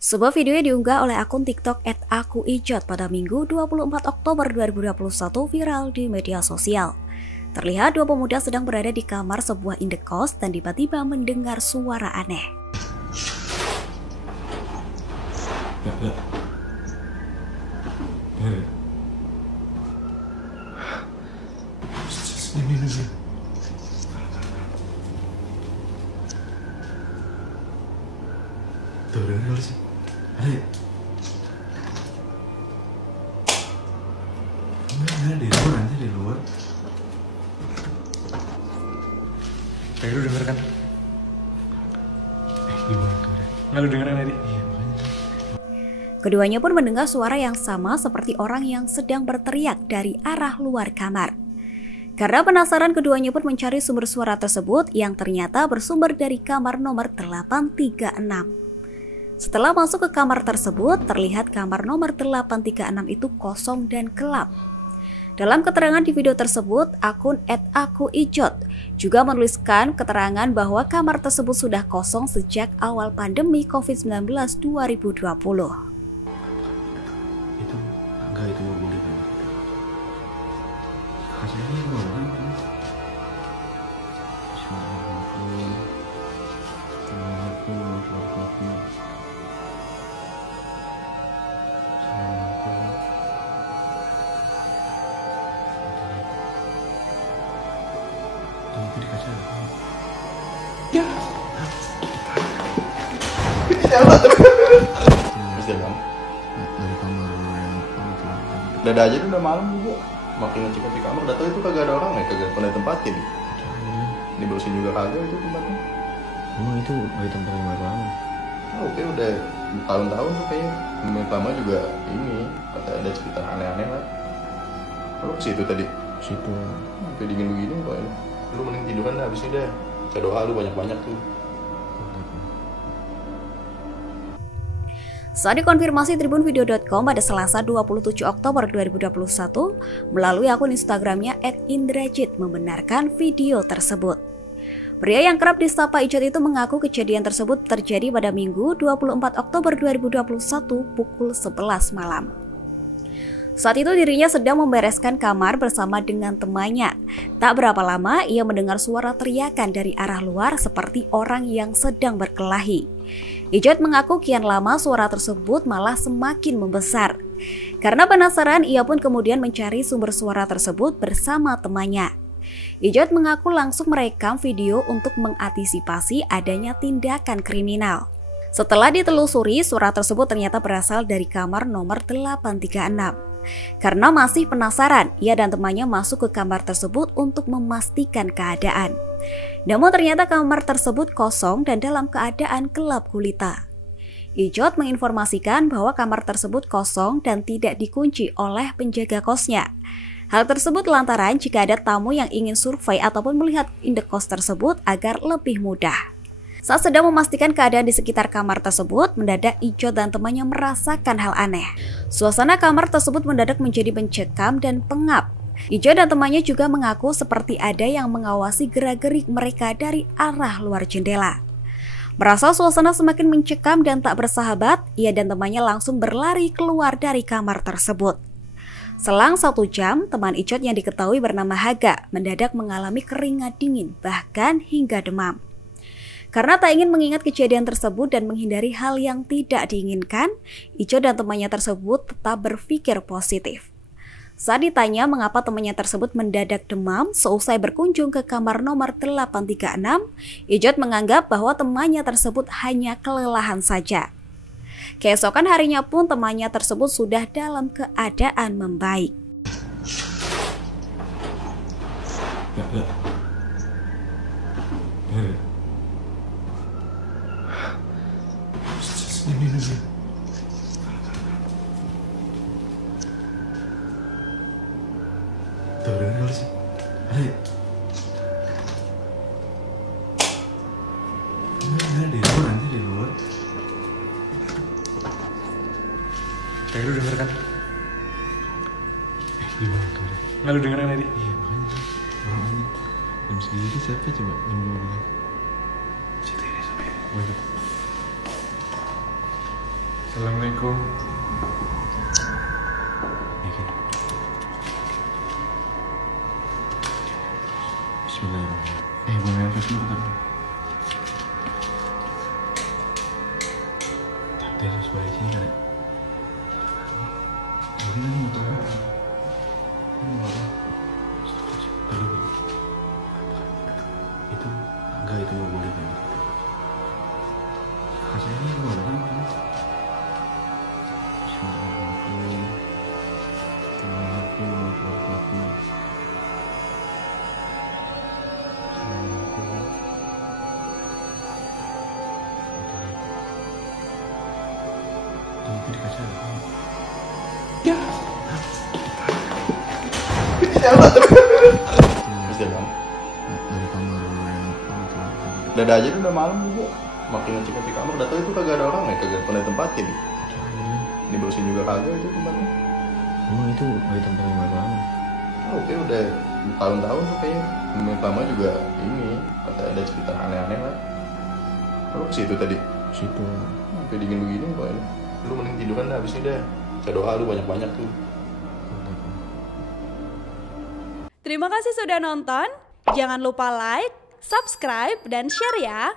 Sebuah video yang diunggah oleh akun TikTok @akuijot pada Minggu 24 Oktober 2021 viral di media sosial. Terlihat dua pemuda sedang berada di kamar sebuah indekos dan tiba-tiba mendengar suara aneh. Tuh, denger sih. Ada ya? Enggak, di luar aja, di luar. Kayak lu denger kan? Gimana tuh? Nggak lu dengerin tadi? Iya, makanya. Keduanya pun mendengar suara yang sama seperti orang yang sedang berteriak dari arah luar kamar. Karena penasaran, keduanya pun mencari sumber suara tersebut yang ternyata bersumber dari kamar nomor 836. Setelah masuk ke kamar tersebut, terlihat kamar nomor 836 itu kosong dan gelap. Dalam keterangan di video tersebut, akun @akuijot juga menuliskan keterangan bahwa kamar tersebut sudah kosong sejak awal pandemi COVID-19 2020. Itu enggak, itu nggak boleh kan? Kasihan nih gue orang kan. Itu di kaca ada. Ya. Terus dia bilang, Dari kamar yang itu. dada aja tuh udah malam juga. Makin ngecek di kamar, udah tau itu kagak ada orang ya, kagak pernah ditempatin. Diberesin juga kagak itu tempatnya. Emang itu dari tempat yang berapa lama? Oke, udah tahun-tahun tuh kayaknya. Yang pertama juga ini, kata ada cerita aneh-aneh lah. Lu ke situ tadi? Situ. Kayak dingin begini kok ini. Lu mending tiduran dah abis ini dah. Baca doa lu banyak-banyak tuh. Saat dikonfirmasi tribunvideo.com pada Selasa 27 Oktober 2021, melalui akun Instagramnya @indrajit membenarkan video tersebut. Pria yang kerap disapa Ijot itu mengaku kejadian tersebut terjadi pada Minggu 24 Oktober 2021 pukul 11 malam. Saat itu dirinya sedang membereskan kamar bersama dengan temannya. Tak berapa lama ia mendengar suara teriakan dari arah luar seperti orang yang sedang berkelahi. Ijot mengaku kian lama suara tersebut malah semakin membesar. Karena penasaran, ia pun kemudian mencari sumber suara tersebut bersama temannya. Ijot mengaku langsung merekam video untuk mengantisipasi adanya tindakan kriminal. Setelah ditelusuri, suara tersebut ternyata berasal dari kamar nomor 836. Karena masih penasaran, ia dan temannya masuk ke kamar tersebut untuk memastikan keadaan. Namun ternyata kamar tersebut kosong dan dalam keadaan gelap gulita. Ijot menginformasikan bahwa kamar tersebut kosong dan tidak dikunci oleh penjaga kosnya. Hal tersebut lantaran jika ada tamu yang ingin survei ataupun melihat indekos tersebut agar lebih mudah. Saat sedang memastikan keadaan di sekitar kamar tersebut, mendadak Ijot dan temannya merasakan hal aneh. Suasana kamar tersebut mendadak menjadi mencekam dan pengap. Ijot dan temannya juga mengaku seperti ada yang mengawasi gerak-gerik mereka dari arah luar jendela. Merasa suasana semakin mencekam dan tak bersahabat, ia dan temannya langsung berlari keluar dari kamar tersebut. Selang 1 jam, teman Ijot yang diketahui bernama Haga mendadak mengalami keringat dingin, bahkan hingga demam. Karena tak ingin mengingat kejadian tersebut dan menghindari hal yang tidak diinginkan, Ijot dan temannya tersebut tetap berpikir positif. Saat ditanya mengapa temannya tersebut mendadak demam seusai berkunjung ke kamar nomor 836, Ijot menganggap bahwa temannya tersebut hanya kelelahan saja. Keesokan harinya pun temannya tersebut sudah dalam keadaan membaik. Ini. Tuh, denger sih. Ada ya? Enggak, di luar aja, di luar. Kayak lu denger kan? Gimana tuh? Nggak lu dengerin tadi? Iya, makanya. Orang aja. Jam segini siapa coba? Jam 12. Situ ya, sampai. Assalamualaikum. Bismillahirrahmanirrahim. Buang air dulu bentar. Tapi harus balik sini kan ya? Jadi kan motor apa? Tadi itu enggak, itu nggak boleh kan? Rasanya ini nggak boleh kan? Ya. Bisa bang. Dari kamar yang Dada aja tuh udah malam juga. Makin ngecek di kamar, udah tau itu kagak ada orang ya, kagak pernah tempatin. Diberusin juga kagak itu tempatnya. Emang itu nggak ditempatin berapa lama? Oke, udah tahun-tahun tuh kayaknya. Yang pertama juga ini, kata ada cerita aneh-aneh lah. Lu ke situ tadi? Situ. Kayak dingin begini kok ini. Lu mending tiduran dah abis ini dah. Saya doa lu banyak-banyak tuh. Terima kasih sudah nonton. Jangan lupa like, subscribe, dan share ya.